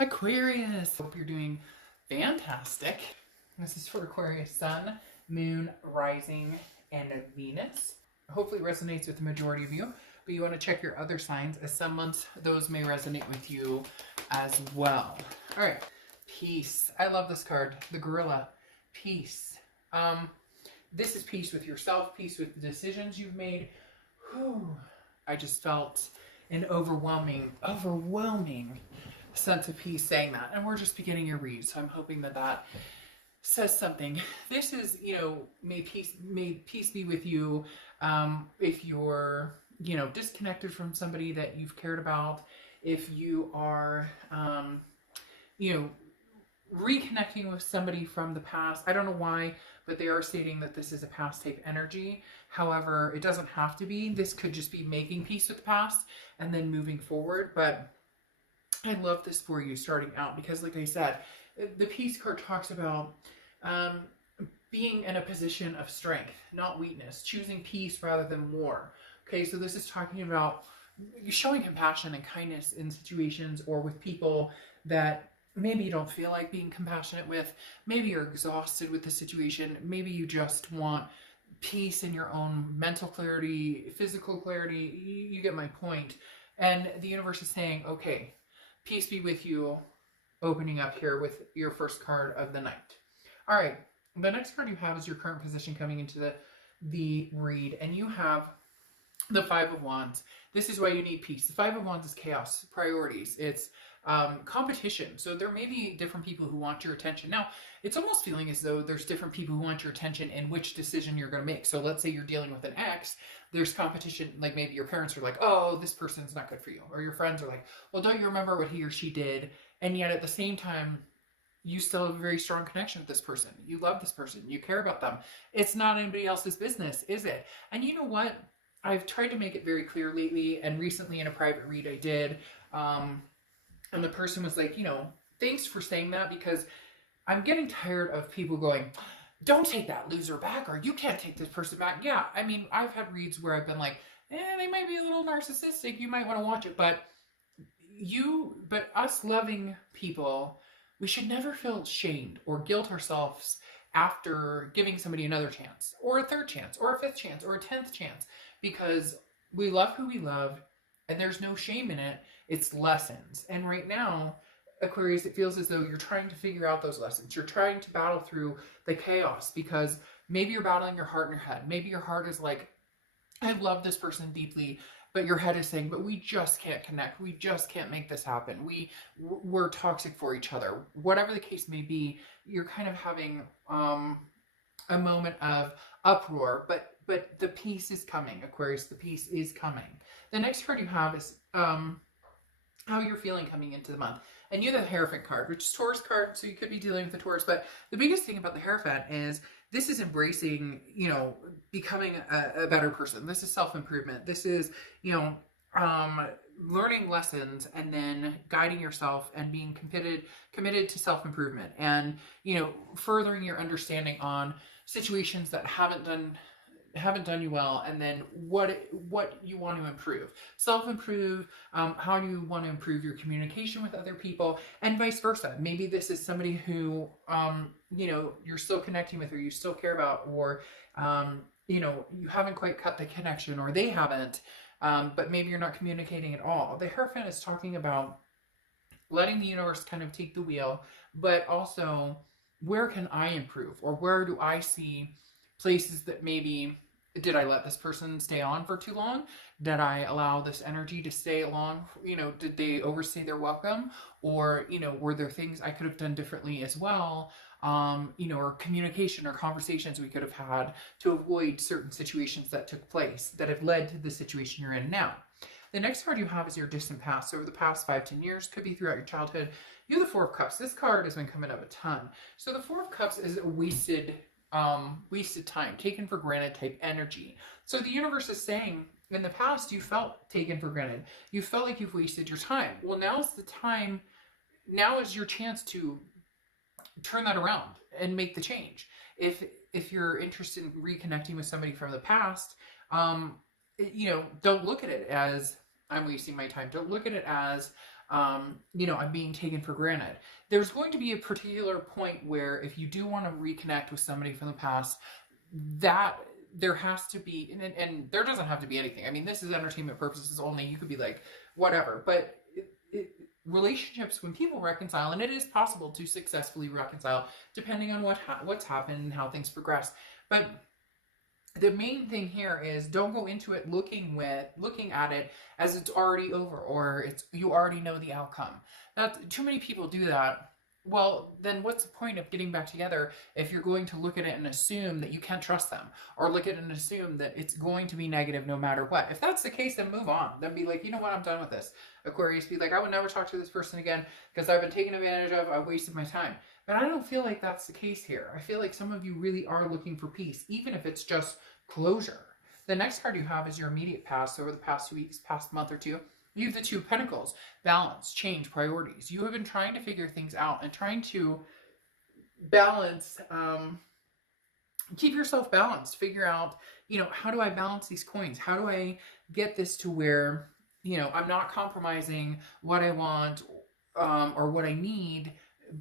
Aquarius, hope you're doing fantastic. This is for Aquarius Sun, Moon, Rising, and Venus. Hopefully it resonates with the majority of you, but you want to check your other signs, as some months those may resonate with you as well. All right, peace. I love this card, the gorilla. Peace. This is peace with yourself, peace with the decisions you've made. Whew. I just felt an overwhelming sense of peace saying that, and we're just beginning your read, so I'm hoping that that says something. This is, may peace be with you. If you're, disconnected from somebody that you've cared about, if you are, reconnecting with somebody from the past. I don't know why, but they are stating that this is a past type energy. However, it doesn't have to be. This could just be making peace with the past and then moving forward. But I love this for you starting out because, like I said, the peace card talks about being in a position of strength, not weakness, choosing peace rather than war. Okay, so this is talking about showing compassion and kindness in situations or with people that maybe you don't feel like being compassionate with. Maybe you're exhausted with the situation. Maybe you just want peace in your own mental clarity, physical clarity. You get my point. And the universe is saying, okay, peace be with you, opening up here with your first card of the night. All right, the next card you have is your current position coming into the read, and you have the Five of Wands. This is why you need peace. The Five of Wands is chaos, priorities. It's competition. So there may be different people who want your attention. Now, it's almost feeling as though there's different people who want your attention in which decision you're going to make. So let's say you're dealing with an ex, there's competition. Like maybe your parents are like, oh, this person's not good for you. Or your friends are like, well, don't you remember what he or she did? And yet at the same time, you still have a very strong connection with this person. You love this person. You care about them. It's not anybody else's business, is it? And you know what? I've tried to make it very clear lately, and recently in a private read I did, and the person was like, thanks for saying that, because I'm getting tired of people going, don't take that loser back, or you can't take this person back. Yeah, I mean, I've had reads where I've been like, they might be a little narcissistic. You might want to watch it. But us loving people, we should never feel shamed or guilt ourselves after giving somebody another chance, or a third chance, or a fifth chance, or a 10th chance, because we love who we love, and there's no shame in it. It's lessons. And right now, Aquarius, it feels as though you're trying to figure out those lessons. You're trying to battle through the chaos, because maybe you're battling your heart in your head. Maybe your heart is like, I love this person deeply, but your head is saying, but we just can't connect. We just can't make this happen. We're toxic for each other. Whatever the case may be, you're kind of having a moment of uproar, but the peace is coming, Aquarius. The peace is coming. The next card you have is how you're feeling coming into the month. And you have the Hierophant card, which is Taurus card, so you could be dealing with the Taurus. But the biggest thing about the Hierophant is this is embracing, becoming a better person. This is self-improvement. This is, learning lessons and then guiding yourself and being committed to self-improvement and, furthering your understanding on situations that haven't done you well, and then what you want to improve, self-improve, how do you want to improve your communication with other people, and vice versa. Maybe this is somebody who you're still connecting with, or you still care about, or you haven't quite cut the connection, or they haven't, but maybe you're not communicating at all. The Hierophant is talking about letting the universe kind of take the wheel, but also, where can I improve, or where do I see places that maybe, did I let this person stay on for too long? Did I allow this energy to stay along? Did they overstay their welcome? Or, were there things I could have done differently as well? Or communication or conversations we could have had to avoid certain situations that took place that have led to the situation you're in now. The next card you have is your distant past. So over the past 5-10 years, could be throughout your childhood. You have the Four of Cups. This card has been coming up a ton. So the Four of Cups is a wasted time, taken for granted type energy. So the universe is saying, in the past, you felt taken for granted. You felt like you've wasted your time. Well, now's the time. Now is your chance to turn that around and make the change. If you're interested in reconnecting with somebody from the past, don't look at it as I'm wasting my time. Don't look at it as You know, I'm being taken for granted. There's going to be a particular point where if you do want to reconnect with somebody from the past, that there has to be, and there doesn't have to be anything. I mean, this is entertainment purposes only. You could be like, whatever. But relationships, when people reconcile, and it is possible to successfully reconcile depending on what's happened and how things progress. But the main thing here is don't go into it looking at it as it's already over, or it's you already know the outcome. That too many people do that. Well, then what's the point of getting back together if you're going to look at it and assume that you can't trust them, or look at it and assume that it's going to be negative no matter what? If that's the case, then move on. Then be like, you know what, I'm done with this. Aquarius, be like, I would never talk to this person again because I've been taken advantage of. I wasted my time. But I don't feel like that's the case here. I feel like some of you really are looking for peace, even if it's just closure. The next card you have is your immediate past. Over the past 2 weeks, past month or two, you have the Two of Pentacles. Balance, change, priorities. You have been trying to figure things out and trying to balance, keep yourself balanced. Figure out, you know, how do I balance these coins? How do I get this to where, you know, I'm not compromising what I want or what I need,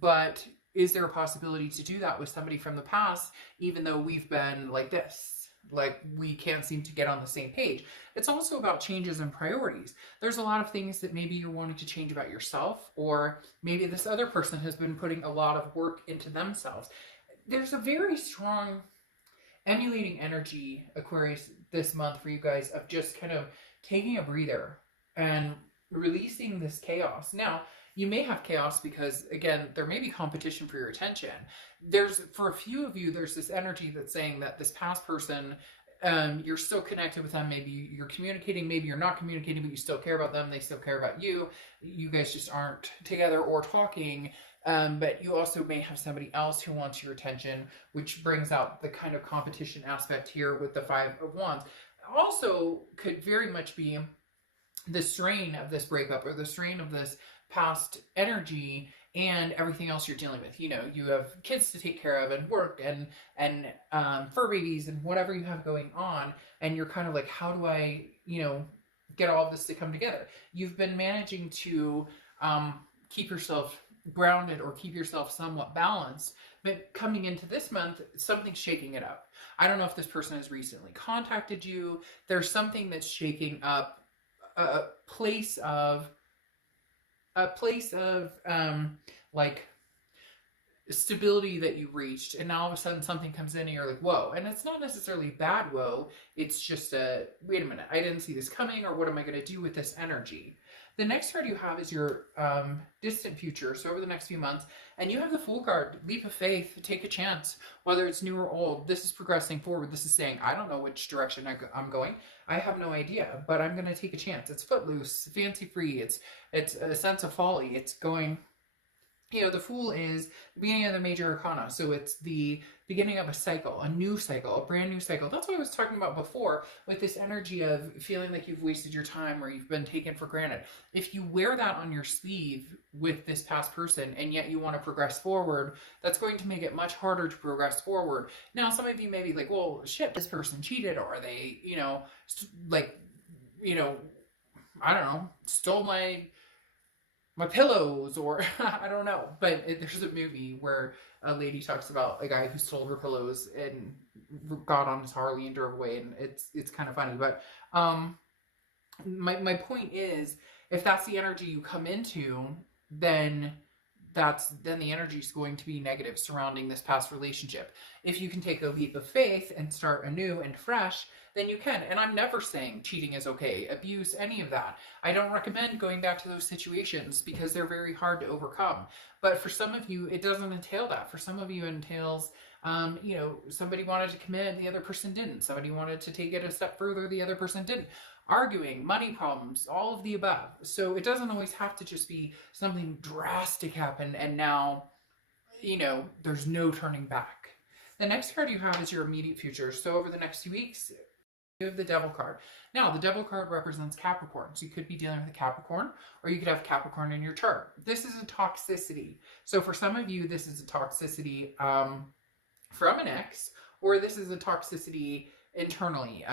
but is there a possibility to do that with somebody from the past, even though we've been like this? Like we can't seem to get on the same page. It's also about changes in priorities. There's a lot of things that maybe you're wanting to change about yourself, or maybe this other person has been putting a lot of work into themselves. There's a very strong emulating energy, Aquarius, this month for you guys of just kind of taking a breather and releasing this chaos. Now, you may have chaos because, again, there may be competition for your attention. For a few of you, there's this energy that's saying that this past person, you're still connected with them. Maybe you're communicating, maybe you're not communicating, but you still care about them. They still care about you. You guys just aren't together or talking. But you also may have somebody else who wants your attention, which brings out the kind of competition aspect here with the Five of Wands. Also could very much be the strain of this breakup or the strain of this past energy and everything else you're dealing with. You know, you have kids to take care of and work and fur babies and whatever you have going on, and you're kind of like, how do I, you know, get all of this to come together? You've been managing to keep yourself grounded or keep yourself somewhat balanced, but coming into this month, something's shaking it up. I don't know if this person has recently contacted you. There's something that's shaking up a place of like stability that you reached, and now all of a sudden something comes in and you're like, whoa. And it's not necessarily bad whoa, it's just a wait a minute, I didn't see this coming, or what am I going to do with this energy? The next card you have is your distant future, so over the next few months, and you have the Fool card. Leap of faith, take a chance, whether it's new or old. This is progressing forward. This is saying, I don't know which direction I'm going. I have no idea, but I'm going to take a chance. It's footloose, fancy free. It's a sense of folly. It's going, you know, the Fool is the beginning of the major arcana. So it's the beginning of a cycle, a new cycle, a brand new cycle. That's what I was talking about before with this energy of feeling like you've wasted your time or you've been taken for granted. If you wear that on your sleeve with this past person and yet you want to progress forward, that's going to make it much harder to progress forward. Now, some of you may be like, well, shit, this person cheated, or they, you know, like, you know, I don't know, stole my pillows, or I don't know. But there's a movie where a lady talks about a guy who stole her pillows and got on his Harley and drove away, and it's kind of funny. But my point is, if that's the energy you come into, then the energy is going to be negative surrounding this past relationship. If you can take a leap of faith and start anew and fresh, then you can. And I'm never saying cheating is okay, abuse, any of that. I don't recommend going back to those situations because they're very hard to overcome. But for some of you, it doesn't entail that. For some of you, it entails, you know, somebody wanted to commit and the other person didn't. Somebody wanted to take it a step further, the other person didn't. Arguing, money problems, all of the above. So it doesn't always have to just be something drastic happen and now, you know, there's no turning back. The next card you have is your immediate future. So over the next few weeks, you have the Devil card. Now, the Devil card represents Capricorn. So you could be dealing with a Capricorn, or you could have Capricorn in your chart. This is a toxicity. So for some of you, this is a toxicity from an ex, or this is a toxicity internally.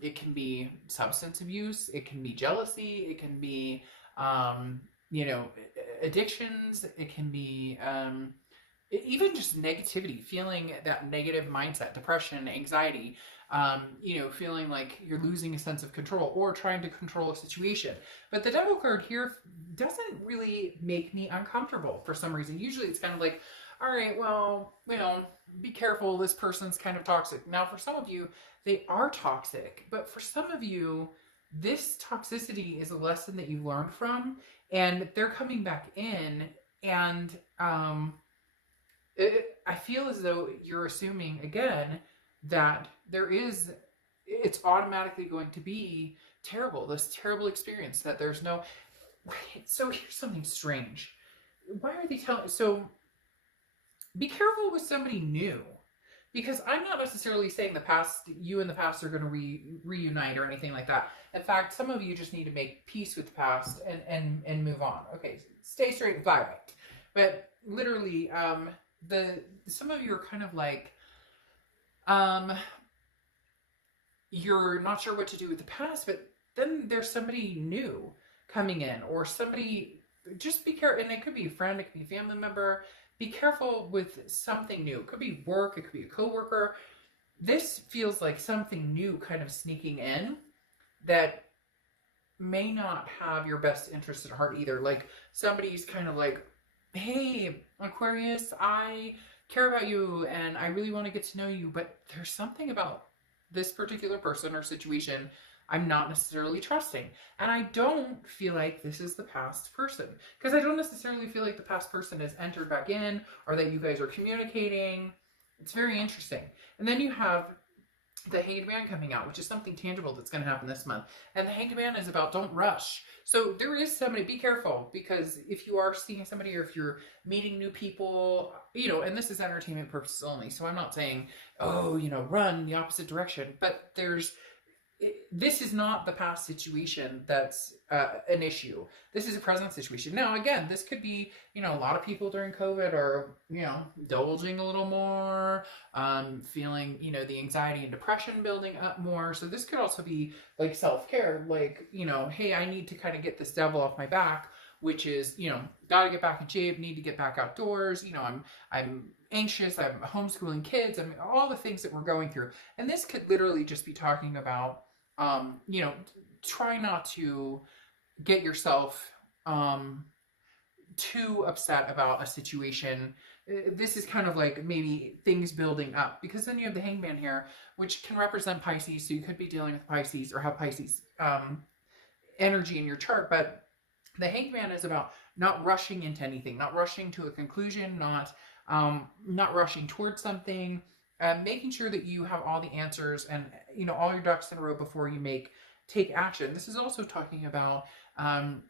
It can be substance abuse, it can be jealousy, it can be you know, addictions. It can be even just negativity, feeling that negative mindset, depression, anxiety, you know, feeling like you're losing a sense of control or trying to control a situation. But the devil card here doesn't really make me uncomfortable for some reason. Usually it's kind of like, all right, well, you know, be careful. This person's kind of toxic. Now, for some of you, they are toxic. But for some of you, this toxicity is a lesson that you learned from, and they're coming back in. And I feel as though you're assuming again that it's automatically going to be terrible, this terrible experience, that there's no. So here's something strange. Why are they telling? So be careful with somebody new, because I'm not necessarily saying you and the past are going to reunite or anything like that. In fact, some of you just need to make peace with the past and move on. Okay, stay straight and fly right. But literally, some of you are kind of like, you're not sure what to do with the past, but then there's somebody new coming in, or somebody. Just be careful, and it could be a friend, it could be a family member. Be careful with something new. It could be work, it could be a coworker. This feels like something new kind of sneaking in that may not have your best interest at heart either. Like somebody's kind of like, hey, Aquarius, I care about you and I really want to get to know you, but there's something about this particular person or situation I'm not necessarily trusting. And I don't feel like this is the past person, because I don't necessarily feel like the past person has entered back in or that you guys are communicating. It's very interesting. And then you have the Hanged Man coming out, which is something tangible that's going to happen this month. And the Hanged Man is about don't rush. So there is somebody, be careful, because if you are seeing somebody or if you're meeting new people, you know, and this is entertainment purposes only. So I'm not saying, oh, you know, run the opposite direction, but this is not the past situation that's an issue. This is a present situation. Now, again, this could be, you know, a lot of people during COVID are, you know, indulging a little more, feeling, you know, the anxiety and depression building up more. So this could also be like self-care, like, you know, hey, I need to kind of get this devil off my back, which is, you know, got to get back in shape, need to get back outdoors. You know, I'm anxious, I'm homeschooling kids, I mean, all the things that we're going through. And this could literally just be talking about, you know, try not to get yourself too upset about a situation. This is kind of like maybe things building up, because then you have the Hangman here, which can represent Pisces. So you could be dealing with Pisces or have Pisces energy in your chart. But the Hangman is about not rushing into anything, not rushing to a conclusion, not rushing towards something. Making sure that you have all the answers and, you know, all your ducks in a row before you take action. This is also talking about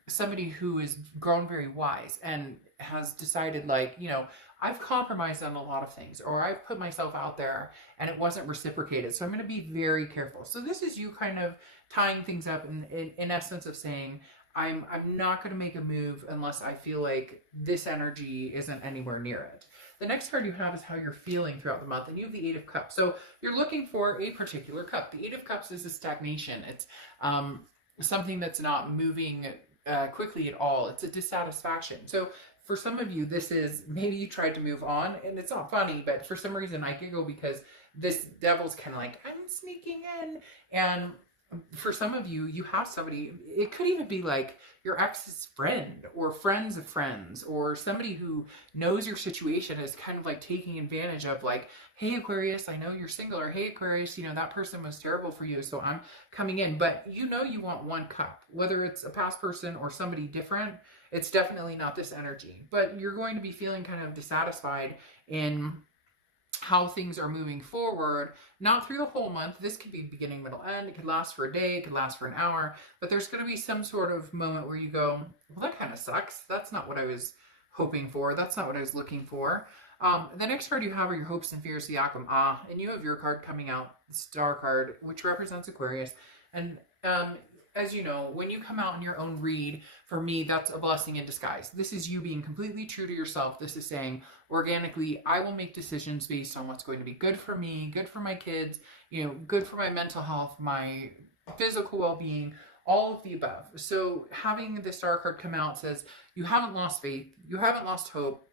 somebody who has grown very wise and has decided, like, you know, I've compromised on a lot of things, or I've put myself out there and it wasn't reciprocated. So I'm going to be very careful. So this is you kind of tying things up in essence of saying, I'm not going to make a move unless I feel like this energy isn't anywhere near it. The next card you have is how you're feeling throughout the month, and you have the Eight of Cups. So you're looking for a particular cup. The Eight of Cups is a stagnation. It's something that's not moving quickly at all. It's a dissatisfaction. So for some of you, this is, maybe you tried to move on, and it's not funny, but for some reason I giggle because this devil's kind of like, I'm sneaking in. And for some of you, you have somebody, it could even be like your ex's friend or friends of friends, or somebody who knows your situation is kind of like taking advantage of, like, hey, Aquarius, I know you're single, or hey, Aquarius, you know, that person was terrible for you, so I'm coming in. But you know you want one cup, whether it's a past person or somebody different. It's definitely not this energy, but you're going to be feeling kind of dissatisfied in how things are moving forward, not through the whole month. This could be beginning, middle, end. It could last for a day, it could last for an hour, but there's going to be some sort of moment where you go, well, that kind of sucks. That's not what I was hoping for. That's not what I was looking for. The next card you have are your hopes and fears, the Yakum. And you have your card coming out, the Star card, which represents Aquarius. And as you know, when you come out in your own read, for me, that's a blessing in disguise. This is you being completely true to yourself. This is saying, organically, I will make decisions based on what's going to be good for me, good for my kids, you know, good for my mental health, my physical well-being, all of the above. So having the Star card come out says you haven't lost faith, you haven't lost hope,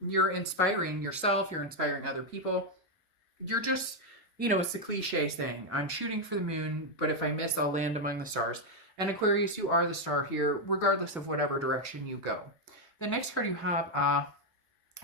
you're inspiring yourself, you're inspiring other people. You're just, it's a cliche saying, I'm shooting for the moon, but if I miss, I'll land among the stars. And Aquarius, you are the star here, regardless of whatever direction you go. The next card you have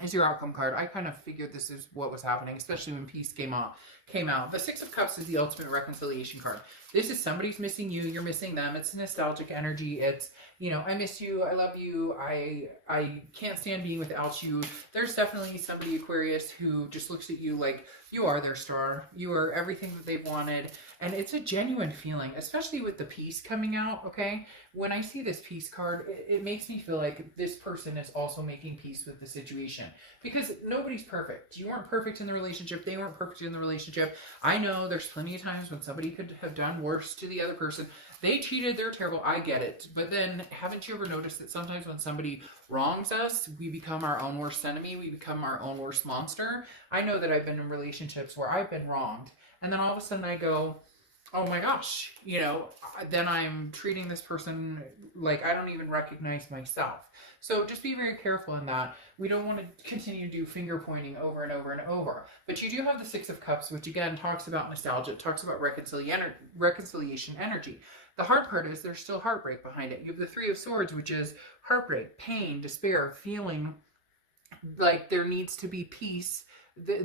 is your outcome card. I kind of figured this is what was happening, especially when peace came out. The Six of Cups is the ultimate reconciliation card. This is somebody's missing you, you're missing them. It's nostalgic energy. It's, I miss you, I love you, I can't stand being without you. There's definitely somebody, Aquarius, who just looks at you like you are their star. You are everything that they've wanted. And it's a genuine feeling, especially with the peace coming out, okay? When I see this peace card, it makes me feel like this person is also making peace with the situation. Because nobody's perfect. You weren't perfect in the relationship. They weren't perfect in the relationship. I know there's plenty of times when somebody could have done worse to the other person. They cheated, they're terrible, I get it. But then, haven't you ever noticed that sometimes when somebody wrongs us, we become our own worst enemy, we become our own worst monster? I know that I've been in relationships where I've been wronged, and then all of a sudden I go, oh my gosh, then I'm treating this person like I don't even recognize myself. So just be very careful in that. We don't want to continue to do finger pointing over and over and over. But you do have the Six of Cups, which again talks about nostalgia, talks about reconciliation energy. The hard part is there's still heartbreak behind it. You have the Three of Swords, which is heartbreak, pain, despair, feeling like there needs to be peace.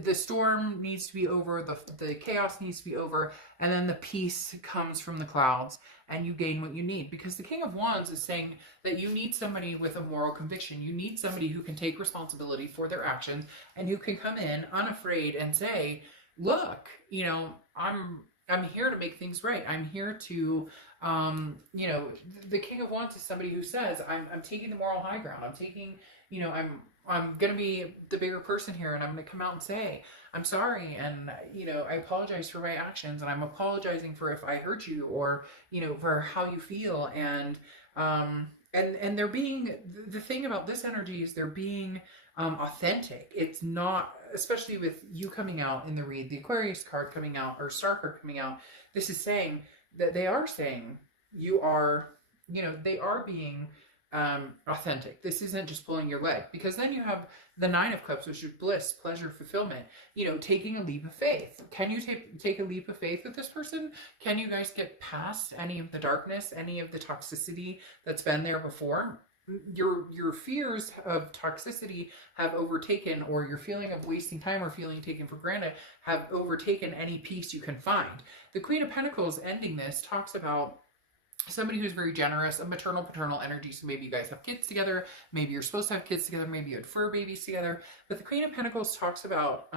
The storm needs to be over, the chaos needs to be over, and then the peace comes from the clouds, and you gain what you need. Because the King of Wands is saying that you need somebody with a moral conviction. You need somebody who can take responsibility for their actions, and who can come in unafraid and say, look, I'm here to make things right. I'm here to, the King of Wands is somebody who says, I'm taking the moral high ground. I'm taking, I'm going to be the bigger person here, and I'm going to come out and say, I'm sorry, and, I apologize for my actions, and I'm apologizing for if I hurt you, or, for how you feel, and they're being, the thing about this energy is they're being authentic. It's not, especially with you coming out in the read, the Aquarius card coming out, or Star card coming out, this is saying that they are saying you are, they are being authentic. This isn't just pulling your leg, because then you have the Nine of Cups, which is bliss, pleasure, fulfillment, taking a leap of faith. Can you take a leap of faith with this person? Can you guys get past any of the darkness, any of the toxicity that's been there before? Your fears of toxicity have overtaken, or your feeling of wasting time or feeling taken for granted have overtaken any peace you can find. The Queen of Pentacles ending this talks about somebody who's very generous, a maternal paternal energy. So maybe you guys have kids together, maybe you're supposed to have kids together, maybe you had fur babies together. But the Queen of Pentacles talks about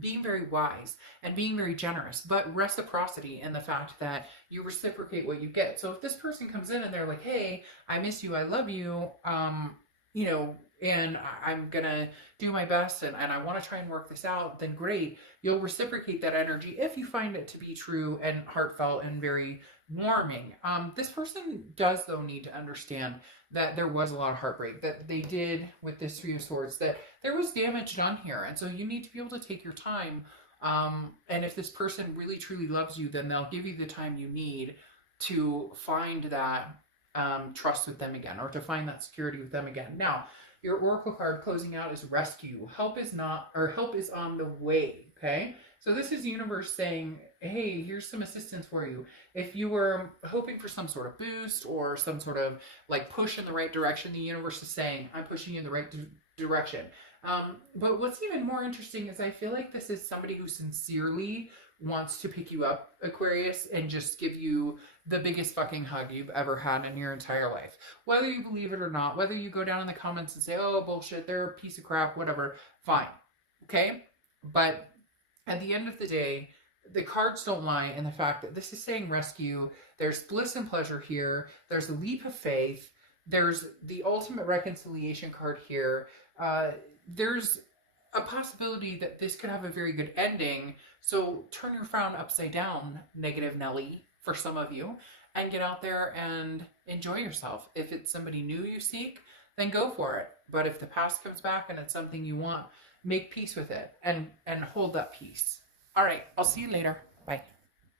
being very wise and being very generous, but reciprocity in the fact that you reciprocate what you get. So if this person comes in and they're like, hey, I miss you, I love you, and I'm gonna do my best, and I want to try and work this out, then great. You'll reciprocate that energy if you find it to be true and heartfelt and very warming. This person does, though, need to understand that there was a lot of heartbreak, that they did with this Three of Swords, that there was damage done here. And so you need to be able to take your time. And if this person really, truly loves you, then they'll give you the time you need to find that trust with them again, or to find that security with them again. Now, your Oracle card closing out is rescue. Help is on the way, okay? So this is the universe saying, hey, here's some assistance for you. If you were hoping for some sort of boost or some sort of like push in the right direction, the universe is saying, I'm pushing you in the right direction. But what's even more interesting is I feel like this is somebody who sincerely wants to pick you up, Aquarius, and just give you the biggest fucking hug you've ever had in your entire life. Whether you believe it or not, whether you go down in the comments and say, oh, bullshit, they're a piece of crap, whatever, fine. Okay? But at the end of the day, the cards don't lie in the fact that this is saying rescue. There's bliss and pleasure here. There's a leap of faith. There's the ultimate reconciliation card here. There's a possibility that this could have a very good ending. So turn your frown upside down, negative Nelly, for some of you, and get out there and enjoy yourself. If it's somebody new you seek, then go for it. But if the past comes back and it's something you want, make peace with it and hold that peace. All right, I'll see you later.